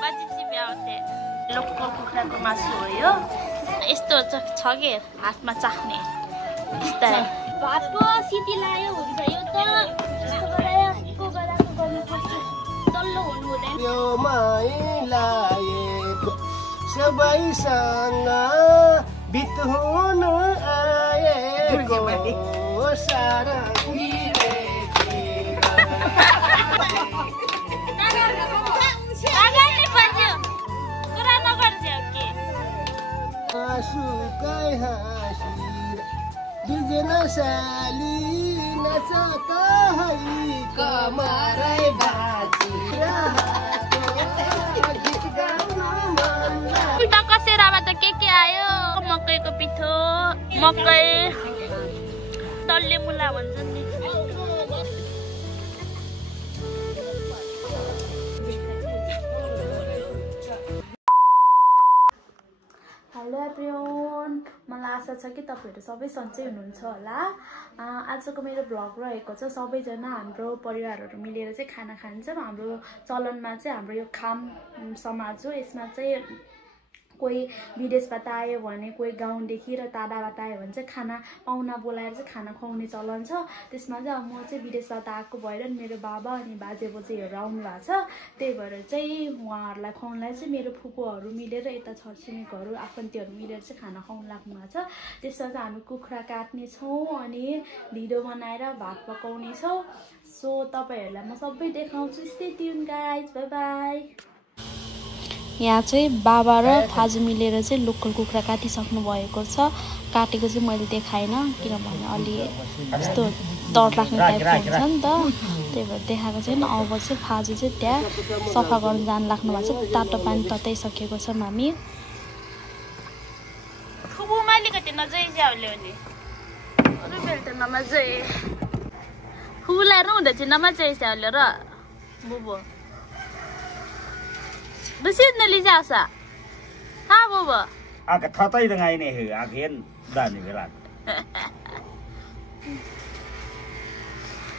बाजी ब्याउँथे लोकल कुखुराको मासु हो यो यस्तो छ के हातमा चाख्ने बिस्तारै भातको सिटी लायो हुन्छ यो त यस्तो गरायो गराको गर्नुपर्छ तल्लो हुनु हुँदैन यो माइलाएको सबैसँग बित्हुन आएको सारङ्गी हाँसुकै हाँसिर दुईजना साली नचत है कमरै भाँचिर गीत गाउन मन उल्टा कसेरामा त के आयो मकैको पिठो मकै डल्ले मुला भन्छ नि हेलो एभ्रिवान मलाई आशा छ कि तपाईहरु सबै सन्चै हुनुहुन्छ होला आजको मेरो भ्लग रहेको छ सबैजना हाम्रो परिवारहरु मिलेर चाहिँ खाना खान्छौं हाम्रो चलनमा चाहिँ हाम्रो यो खाम समाज हो यसमा चाहिँ कोही विदेशबाट आयो भने कोही गाउँदेखि र टाढाबाट आयो भने चाहिँ खाना पाहुना बोलाएर चाहिँ खाना खुवाउने चलन छ त्यसमा चाहिँ अब म चाहिँ विदेशबाट आएको भएर मेरो बाबा अनि बाजे बोजूहरु आउनु भएको छ त्यही भएर चाहिँ उहाँहरुलाई खुवाउनलाई चाहिँ मेरो फुपूहरु मिलेर यता छरछिमेकहरु आफन्तीहरु मिलेर चाहिँ खाना खुवाउन लाग्नु भएको छ त्यसमा चाहिँ हामी कुखुरा काट्ने छौं अनि ढिडो बनाएर भात पकाउने छौं सो तपाईहरुलाई म सबै देखाउँछु stay tune guys bye bye यहाँ चाहिँ बाबा र फाजु मिलेर चाहिँ लोकल कुखुरा काटिसक्नु भएको छ काटेको चाहिँ मैले देखाइन किनभने अलि यस्तो डर लाग्ने टाइपको हुन्छ नि त त्यही भएर देखाएको छैन अब चाहिँ फाजु चाहिँ त्यहाँ सफा गर्न जान लाग्नु भएको छ तातो पानी तताइसकेको छ हामी खुबुमा अलिकति नजै जाउले नि अरु बेल्ट नमजै खुबुलाई रुँदै चाहिँ नमजै जाउले र बुबु Besit na Lisa. Ha bobo. Aga thatai da ngai ne he aghen da ni belan.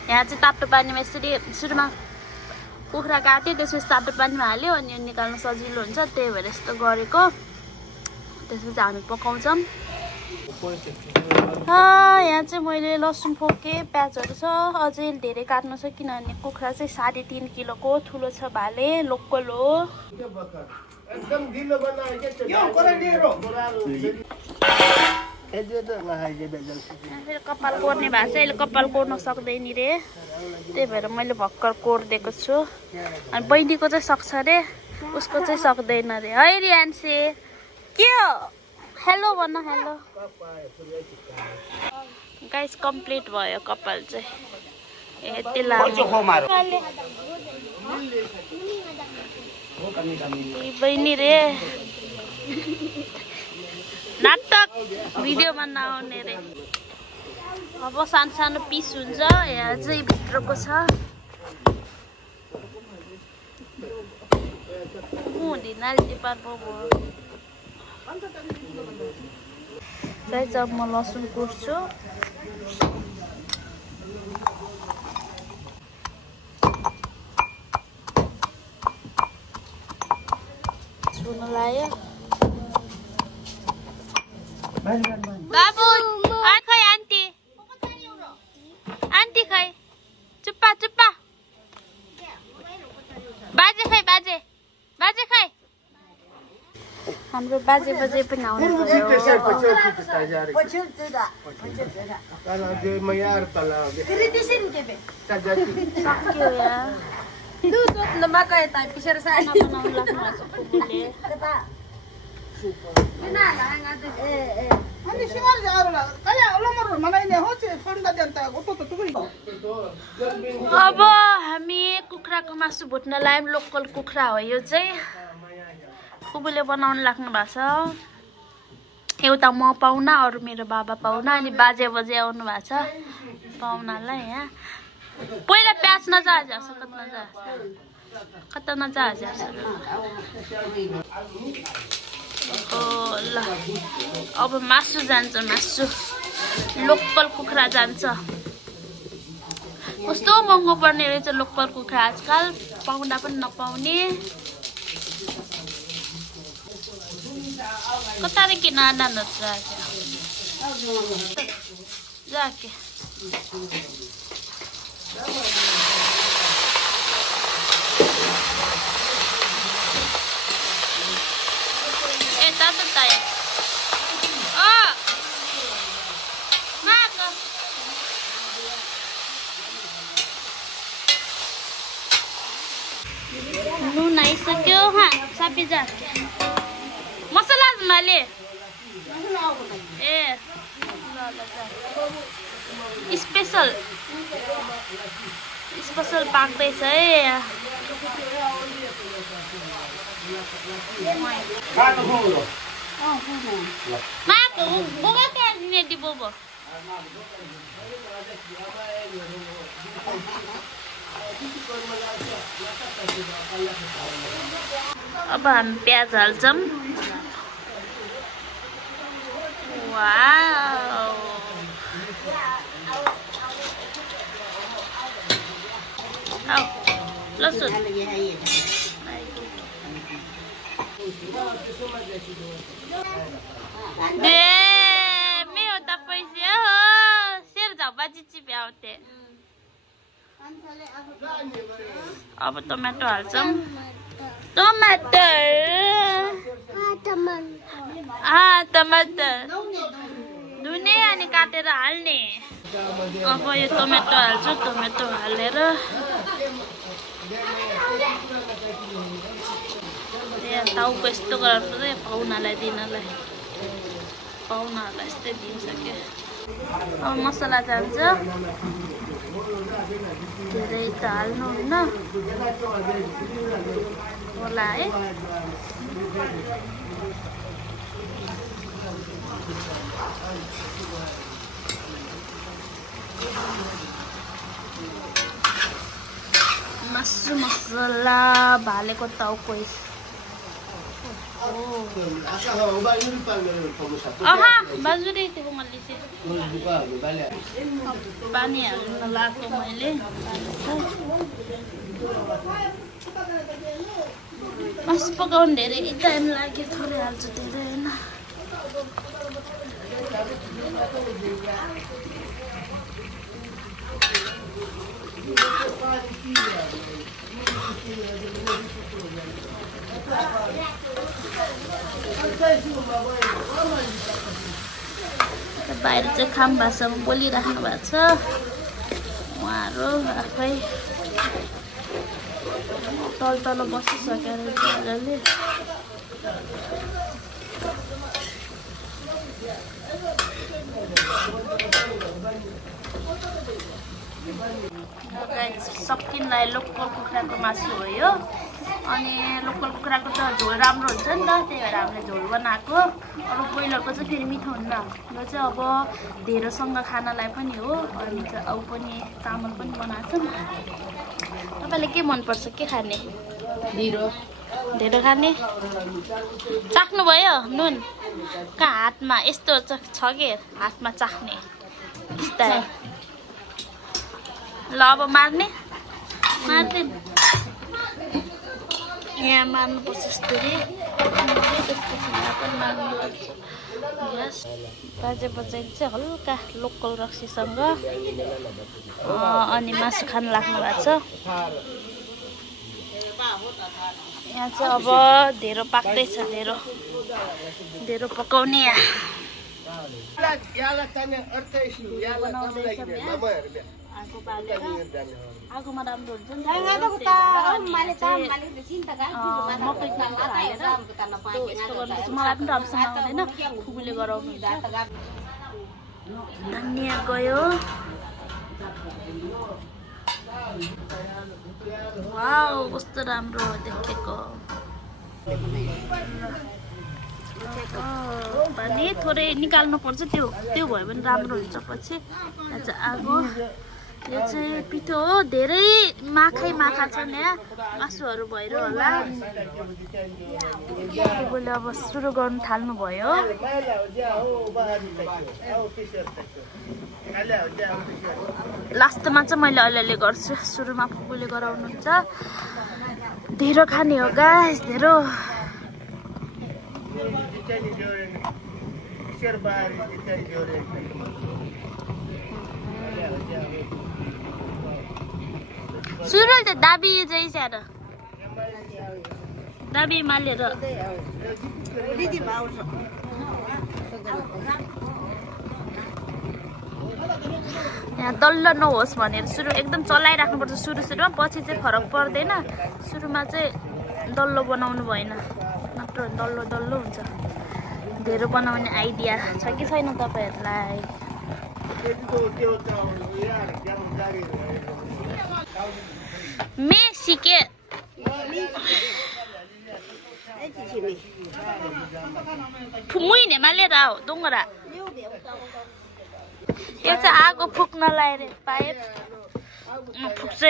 यहाँ चाहिँ तातो पानीमा यसरी सुरुमा कुखुरा काट्यो त्यसपछि तातो पानीमा हाल्यो अनि निकाल्न सजिलो हुन्छ त्यही भएर यस्तो गरेको त्यसपछि हामी पकाउँछौं यहाँ चाहिँ मैले लसुन पोके प्याजहरु छ अझै धेरै काट्नु छ किनभने कुखुरा चाहिँ 3.5 किलोको ठुलो छ भाले लोकल हो एकदम ढिलो बनाए के यो कोरा दिरो कपाल कोर्ने भएको छ अहिले कपाल कोर्न सक्दैन रे त्यही भएर मैले भक्कर कोर्दिएको छु अनि बहिनीको चाहिँ सक्छ रे उसको चाहिँ सक्दैन रे है रियान्सी के हो हेलो भन्न हेलो गाइस कम्प्लिट भयो कपाल चाहिँ यति लामो बहिनी रे नाटक भिडियोमा नआउने रे अब सानो सानो पिस हुन्छ यहाँ चाहिँ भित्रको छ हुँदैन पार्बो चाहिँ म लसुन कुट्छु छुन लायो बाबु खै आन्टी आन्टी खै चुप्पा चुप्पा बाजे खै बाजे बाजे खै हाम्रो बाजे बजे पनि आउनु अब हामी कुखुराको मासु भुट्न लायौं लोकल कुखुरा हो यो चाहिँ कुबुले बनाउन लाग्नु भएको छ एउटा म पाउना अरु मेरो बाबा पाउना अनि बाजे बजे आउनु भएको छ पाउनालाई यहाँ पहिला प्याज नजाज कता नजाज ओ ल अब मासु जान्छ मासु लोकल कुखुरा जान्छ कस्तो महँगो पर्ने रहेछ लोकल कुखुरा आजकल पाउना पनि नपाउने कता रे किन आनन जाके ताया नुन आइसक्यो सापी जा मसला माले ए स्पेशल पाक्दैछ है माको बोबा त्यहाँ दिने बोबो अब हामी प्याज हाल्छौँ वाउ लसुन मेरो त पैसा हो शेर झप्पा चिप्याउँथे अब टमाटो हाल्छौँ टमाटर धुने अनि काटेर हाल्ने अब यो टमाटो हाल्छु टमाटो हालेर टाउको यस्तो गर्नुपर्छ पाहुनालाई दिनलाई पाहुनाहरूलाई यस्तै दिइसक्यो अब मसला जान्छ धेरै त हाल्नु होइन होला है मासु मसला भालेको टाउको बाजुरे थियो मैले पानी हाल्न लाग्यो मैले मासु पकाउनु धेरै टाइम लाग्यो थोरै हाल्छु धेरै होइन बाहिर चाहिँ खाम भाषामा बोलिराख्नु भएको छ उहाँहरू आफै तल बसिसकेर मजाले सकिनलाई लोकल कुखुराको मासु हो यो अनि लोकल कुखुराको त झोल राम्रो हुन्छ नि त त्यही भएर हामीले झोल बनाएको अब ब्रोइलरको चाहिँ फेरि मिठो हुन्न यो चाहिँ अब धेरैसँग खानलाई पनि हो अनि अब पनि चामल पनि बनाएको छ तपाईँले के मनपर्छ के खाने ढेँडो खाने चाख्नुभयो नुन कहाँ हातमा यस्तो छ के हातमा चाख्ने स्टाइल ल अब मार्ने मार्दैन यहाँ मार्नुपर्छ यस्तरी बाजे बजाइ चाहिँ हल्का लोकल रक्सीसँग अनि मासु खान लाग्नु भएको छ यहाँ चाहिँ अब ढेँडो पाक्दैछ ढेँडो पकाउने यहाँ आगोमा राम्रो हुन्छ नि मलाई पनि राम्रोसँग आउँदैन खुकुले गराउनु धनिया गयो वाउ कस्तो राम्रो देखेको पानी थोरै निकाल्नु पर्छ त्यो भयो भने राम्रो हुन्छ पछि आगो यो चाहिँ पिठो हो धेरै माखा छन् यहाँ मासुहरू भएर होला बोले अब सुरु गर्नु थाल्नु भयो लास्टमा चाहिँ मैले अलिअलि गर्छु सुरुमा फुपूले गराउनुहुन्छ ढेँडो खाने हो गाइस ढेँडो चिचानी जोरे शेरबारी चिचानी जोरे सुरु त दाबी जैसा र दाबी मालेर यहाँ दल्ल नहोस् भनेर सुरु एकदम चलाइराख्नुपर्छ सुरुमा पछि चाहिँ फरक पर्दैन सुरुमा चाहिँ दल्लो बनाउनु भएन नत्र दल्लो हुन्छ धेरै बनाउने आइडिया छ कि छैन तपाईहरुलाई मैं सीखे मुइने मालेर आऊ डोंगरा यो चाहिँ आगो फुक्नलाई रे पाइप फुक्छ त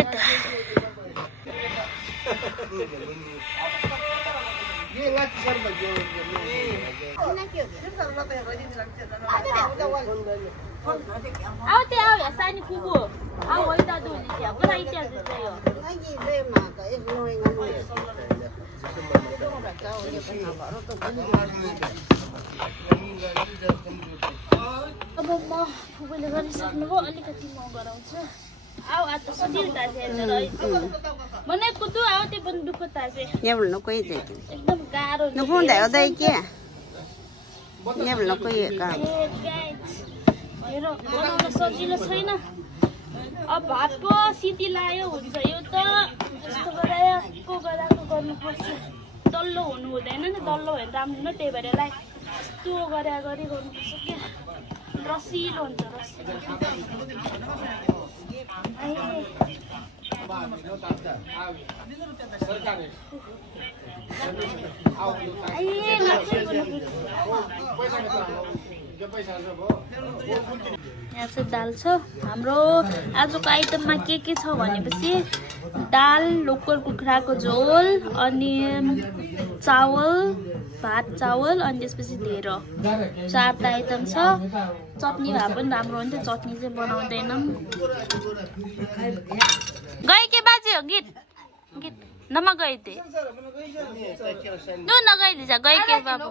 आओ ते आओ या सानी फुबु आओ वही दादू ने क्या बड़ा इतिहास है यो अब म फुबुले गरिसक्नुभयो अलिकति म गराउँछु आओ आ त सजिलो तासे रहि मने कुदु आओ ते बन्दुक तासे यहाँ बोल्नु कोही चाहिँ एकदम गाह्रो न बुन्दै हो दाइ के यहाँ बोल्नु कोही काम हेरो बनाउन सजिलो छैन अब भात पो सिटी लायो हुन्छ यो त यस्तो गराको गर्नुपर्छ डल्लो हुनु हुँदैन नि डल्लो भए राम्रो न त्यही भएर यसलाई यस्तो गरी गर्नुपर्छ के रसिलो हुन्छ रसिलो यहाँ चाहिँ दाल छ हाम्रो आजको आइटममा के छ भनेपछि दाल लोकल कुखुराको झोल अनि चावल भात चावल अनि त्यसपछि ढेँडो 4 आइटम छ चटनी भए पनि राम्रो हुन्थ्यो चटनी चाहिँ बनाउँदैनौँ गए के बाजे हो गीत गीत नमा गए थे न गए जा गए के बाबू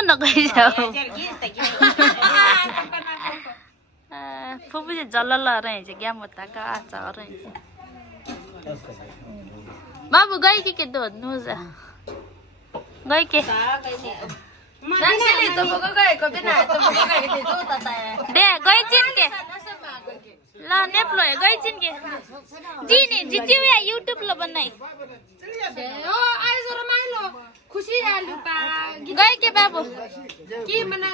न गए जा फुपू चाहिँ जल्ल रहेछ क्या म त काचा रहेछ बाबू गए के दो नुजा गए के दे गए चिन के ला नेप्लो है गई चिन के जी ने जिज्यू या यूट्यूब लो बनाई ओ आइ जरा माइलो खुशी आलु पा गई के बाबू की मना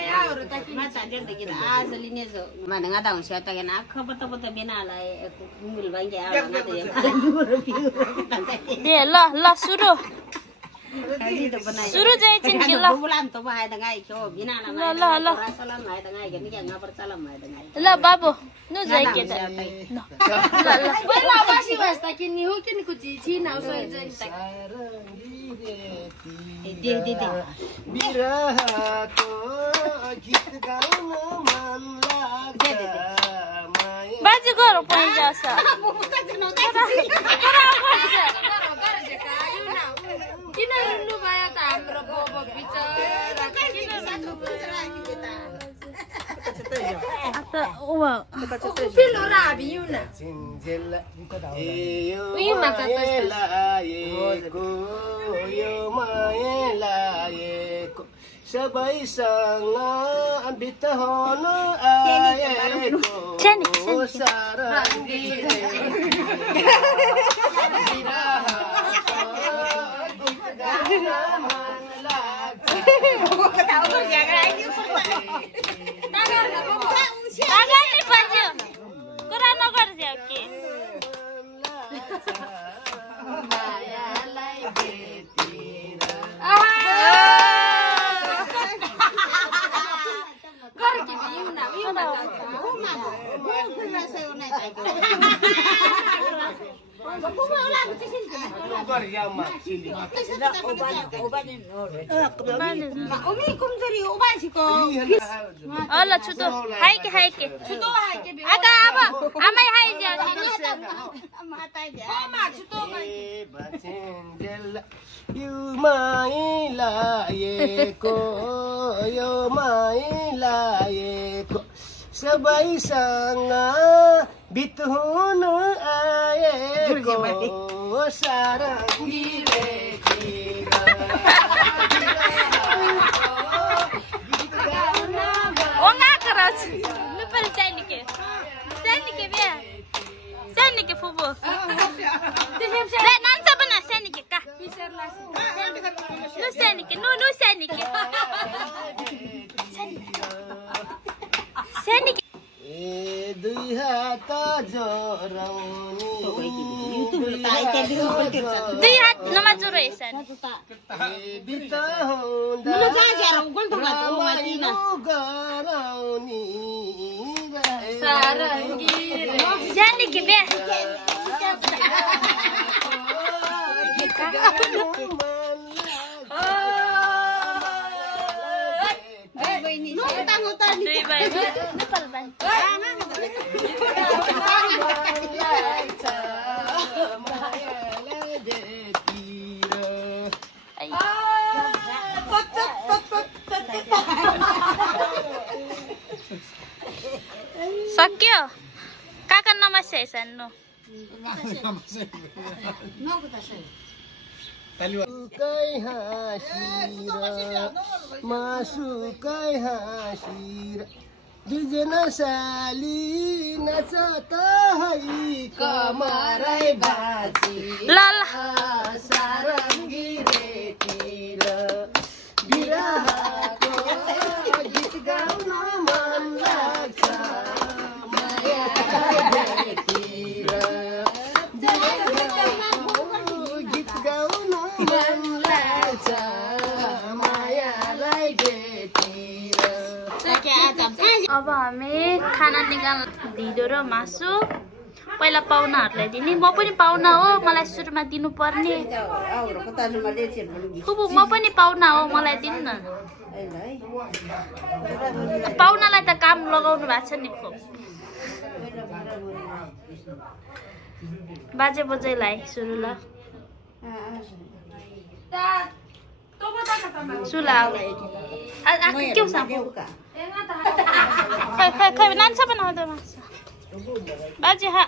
याहरु त कि माछा दे के आज लिने जो माने ngada हुन्छ त के ना खपत बिनालाई मिल भाइ के आउन दे ल सुरु सुरु जाय चिन के ल बुलाम त भाइ त गाई के बिना न ल सलाम भाइ त गाई के नि के नपर सलाम भाइ त गाई ल बाबू नु जाय के त ल पहिला बासी वास्ता कि नि हो कि नि कुछ छी न उसो जाय दे बिरहको गीत गाउन मन लाग्छ बाजे गरो पनि जाछ किन रुनु भयो त हाम्रो बाबा बिचरा किन रुनु भयो पिलो राबिउ न जिन्जेल यो मायालाएको यो मायालाएको सबैसँग बिताउन आएको सारङ्गी ल छुतो हाइके छुतो आका अब आमै हाइज्या यो माइलाएको सबैसँग बित्हुन आएको सारङ्गी रेखीर ओंगा करछ नुपर सैनिके बे सैनिके फुबो ले नान्सा बना सैनिके का नु सैनिके सैनिके ए दुई हात जोराउने दुई हात नमा जोरो एसन सैनिके बे सक्यो काका नमस्ते सानो कै हाँसिर मासुकै हाँसिर दुईजना साली नाच त है कमारै बाजी ल सारङ्गी रेखीर बिरहाको गीत गाउन मन लाग्छ माया रेखीर गीत गाउन मन लाग्छ मायालाई रेखीर अब हामी खाना निकाल ढिँडो र मासु पहिला पाहुनाहरूलाई दिने म पनि पाहुना हो मलाई सुरुमा दिनु पर्ने खुबु म पनि पाहुना हो मलाई दिनु न पाहुनालाई त काम लगाउनु भएको छ नि खुब बाजे बजैलाई सुरु ल सुला के हो खै नान्छ बनाउँदा बाजे हा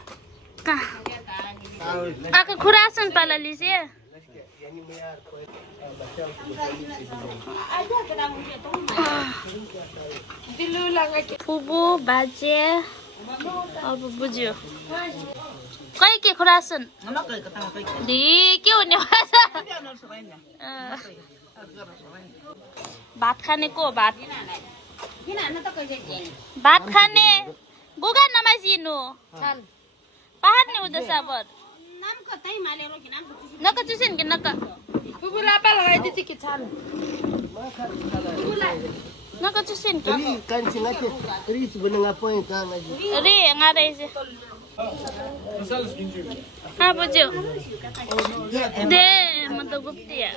आका खुरासन पाला लिजे फुबु बाजे अब बुझ्यो कै के खुरासन दी के हुने भात खाने को भात खाने गुगा नमाजिनु पहाड ने उदा साबर नका चुसेन के नका बुबुलापा लगाइदिन्छ कि छान नका चुसेन के kan singate ris bunga point kan aji रे ngare से हाँ बुझ्यो दे मतलब गुप्तिया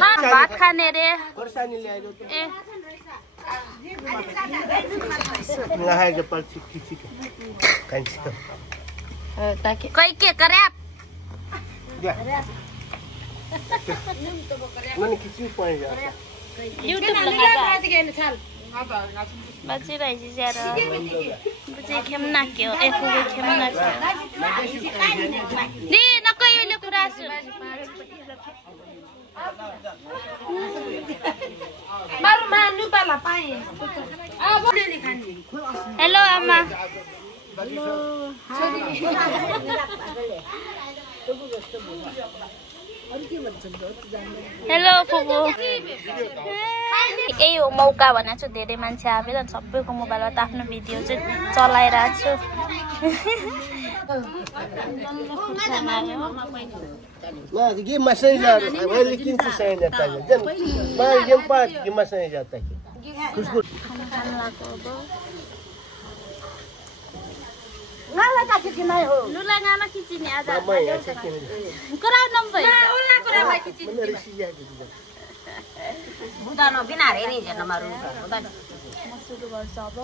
हाँ भात खाने रे korsani ल्याइरो ए ngahai ke par chiki kan कोई के करैप ya mana kici point ya YouTube लगा बच्चे रही जरा बच्चे खेमना के ए फुगे खेमना के दी न कोई ले कुरास मारु मानु पाला पाए अब ले खानी हेलो आमा हेलो फुबु यही हो मौका भनेको छु धेरै मान्छे आएर सबैको मोबाइलमा त आफ्नो भिडियो चाहिँ चलाइरहेको छु Nah, gimana saja, boleh kinci saya ni tanya. Jangan, mari jumpa gimana saja tanya. Kuskus. ngala ka kikinai ho lula ngana kichini aja Mamãe, essa aqui. कराउ नम्बर उला कुरा मा किचini budano binare ni je namaru budano म सुरु गर्छ अब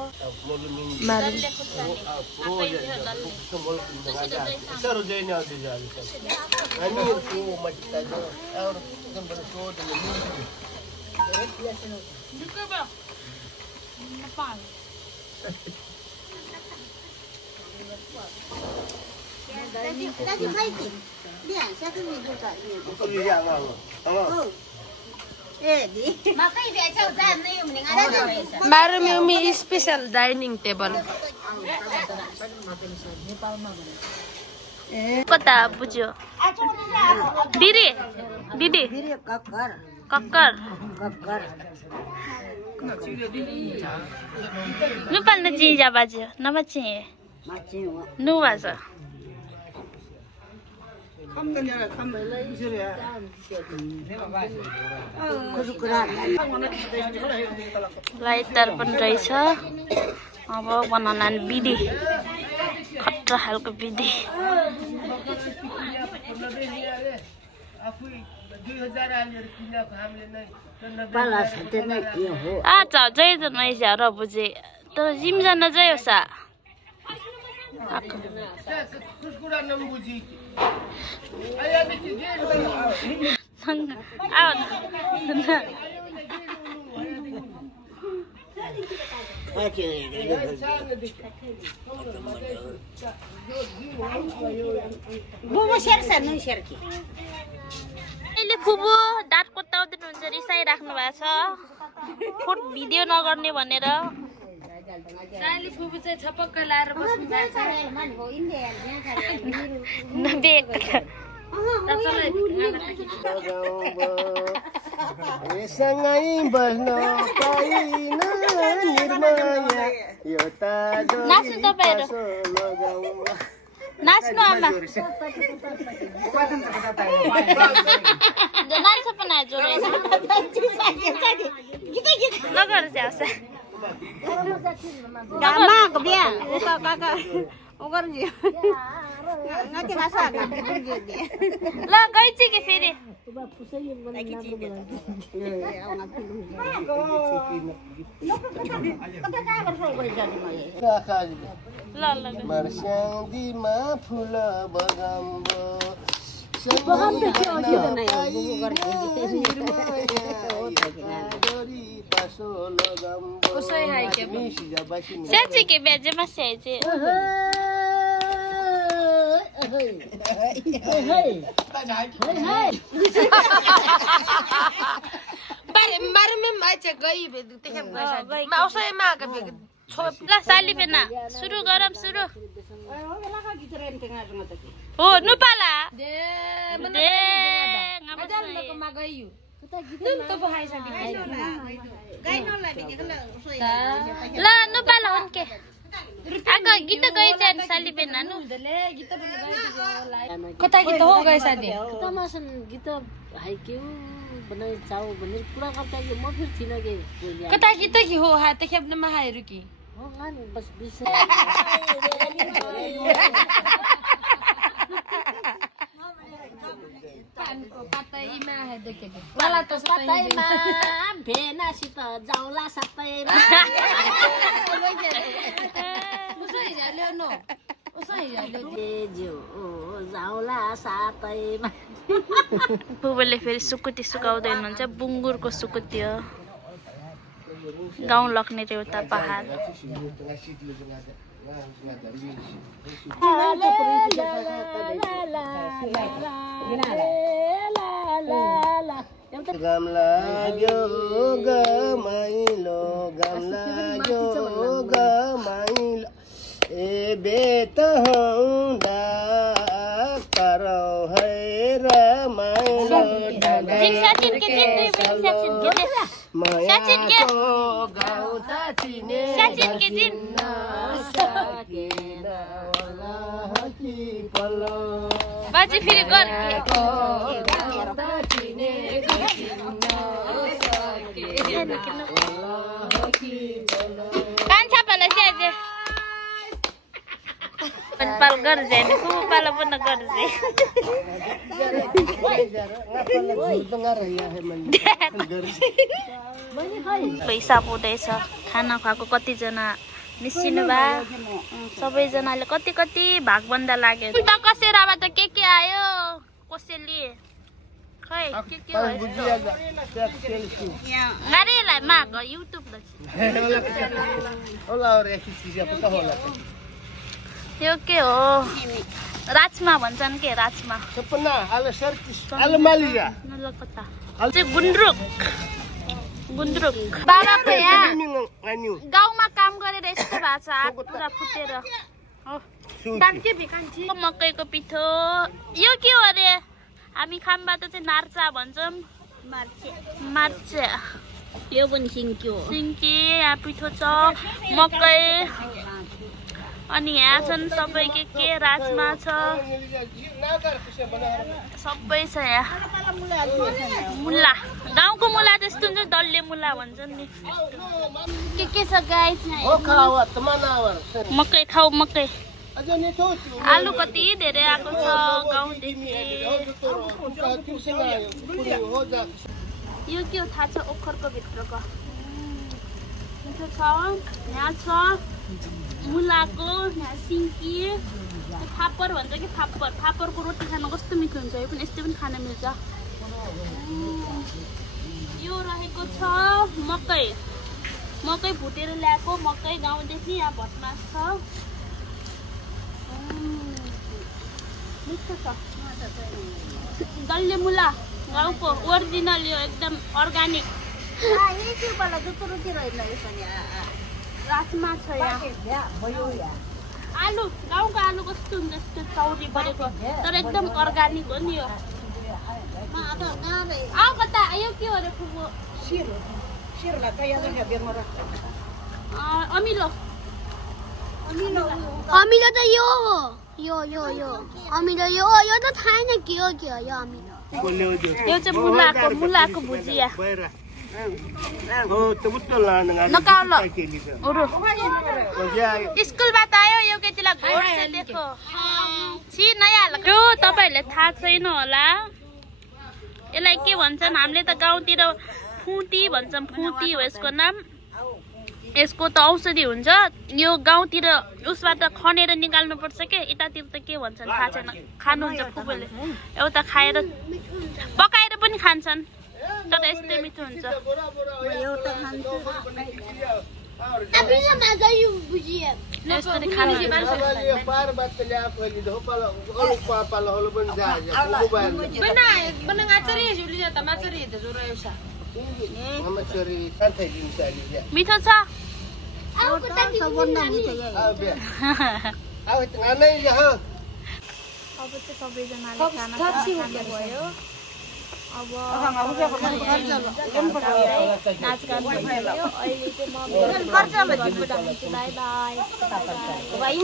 Saru jeni au de jali. Ani ko matta jo aur kan bada so de ni. दुको बा Nepal Tadi fighting. Dia, saya tu ni juga ni. Ko li ya ma. Tama. Di. Makai dia cakap dah ni mending ada tu. Baru mi special dining table. कता बुझ्यो बिरी बिबी Diri kakar. कक्कर Kakar. नुपाल न चिजा बाज्यो नबाचे Macam नु बाजा Kam kan ya kam lai usir ya. kusukuran. Lighter पनि रहेछ अब बनाउन बिदी खट्टा खालको बिदी आफू 2000 हालेर किनेको हामीले नै Pala sate na iyo ho. अच्छा जय जनाइ र बुझे तर जिम जान जयो सा कुसकुरा नम्बुजी आया देखि जे आउ Bubu share sa nu share ki. अहिले फुबु दाँत कोट्टाउँदिनुहुन्छ रिसाइराख्नु भएको छ फोट भिडियो नगर्ने भनेर अहिले फुबु चाहिँ छपक्क लाएर बस्नु जान्छ Man ho inde ya biru. नबेक सँगै बस्न पाइन निर्माया यो ताजो नाच्नु तपाईहरु नाच्नु आमा नाच्छ पनि जोरे नगर जाओस् Gama ko dia. Kaka. Ogar ji. Ngati masa ngati pergi dia. ल गइछि के फेरि ल ल मर्स्याङ्दीमा फुल बगम्बो साँच्ची के बेजे मस्याइछि बारे में माचे गई बे देखे मैं उसै मा के ल साली बेना सुरु गरम सुरु हो नुपाला दे दे अजल लोग मा गई तुम तो भाई सके ल नुपाला हुन्के आको गीत गई जान साली बेना नु कता गीत हो गए साथी तमासन गीत हाइक्यौ बनाइ चाउ भन्ने कुरा गर्दा यो म फेरि थिन के कता गीत की हो हात खेप्न मा हाइरु की हो गान बस बिस कानको पातैमा है देखे वाला त सतैमा भेनासित जाउला सतैमा उसै हाल्यो न उसै हाल्यो जो जाउला सातैमा बुबुले फेरि सुकुटी सुकाउँदै हुनुहुन्छ बुङ्गुरको सुकुटी हो गाउँ लग्ने रेउता पहाड गम लाग्यो गमाइलो गम लाग्यो गमाइलो ए बेत हुँदा करौ है रमाइलो मायाको गाउँ त चिने सकेन होला कि पल्लो बाजे फेरि गर कान्छा पाला चाहिँ Penpal kerja ini, ku pala pun nak kerja. पैसा पुग्दैछ खाना खुवाएको कतिजना निस्किनु भयो सबैजनाले कति कति भागबन्दा लाग्यो त कसेराबाट के आयो कसैले खै के गाडीलाई माग युट्युब यो के हो राजमा भन्छन् के राजमा गुन्द्रुक बाबाको यहाँ गाउँमा काम गरेर यस्तो भएको छ हात पुरा फुटेर मकैको पिठो यो के हो अरे हामी खामबाट चाहिँ नार्चा भन्छौँ मार्चे यो पनि सिङ्की हो सिङ्की यहाँ पिठो छ मकै अनि यहाँ छन् सबै के राजमा छ सबै छ यहाँ मुला गाउँको मुला त्यस्तो हुन्छ डल्ले मुला भन्छन् नि के छ गाइस मकै खाऊ मकै आलु कति धेरै आएको छ गाउँदेखि यो के हो थाहा छ ओखरको भित्रको मिठो छ यहाँ छ मुलाको सिङ्की फापर भन्छ कि फापरको रोटी खान कस्तो मिठो हुन्छ यो पनि यस्तै पनि खान मिल्छ यो रहेको छ मकै भुटेर ल्याएको मकै गाउँदेखि यहाँ भटमास छ मिठो छ डल्ले मुला गाउँको ओरिजिनल यो एकदम अर्ग्यानिक राजमा छ यहाँ आलु गाउँको आलु कस्तो हुन्छ यस्तो चौरी परेको तर एकदम अर्ग्यानिक हो नि यो कता यो के हो अरे अमिलो अमिलो त यो हो यो अमिलो यो त थाहा छैन के हो यो अमिलो यो चाहिँ मुलाको भुजिया स्कुलबाट आयो यो केटीलाई घोड्से देखो तपाईहरुले थाहा छैन होला यसलाई के भन्छन् हामीले त गाउँतिर फुटी भन्छौँ फुटी हो यसको नाम यसको त औषधि हुन्छ यो गाउँतिर उसबाट खनेर निकाल्नु पर्छ के यतातिर त के भन्छन् थाहा छैन खानुहुन्छ फुपूले एउटा खाएर पकाएर पनि खान्छन् तर यस्तै मिठो हुन्छ मिठो छ अब चाहिँ सबैजनाले खाना खानुभयो अब नाचगान भइसक्यो अहिले चाहिँ म बाई बाई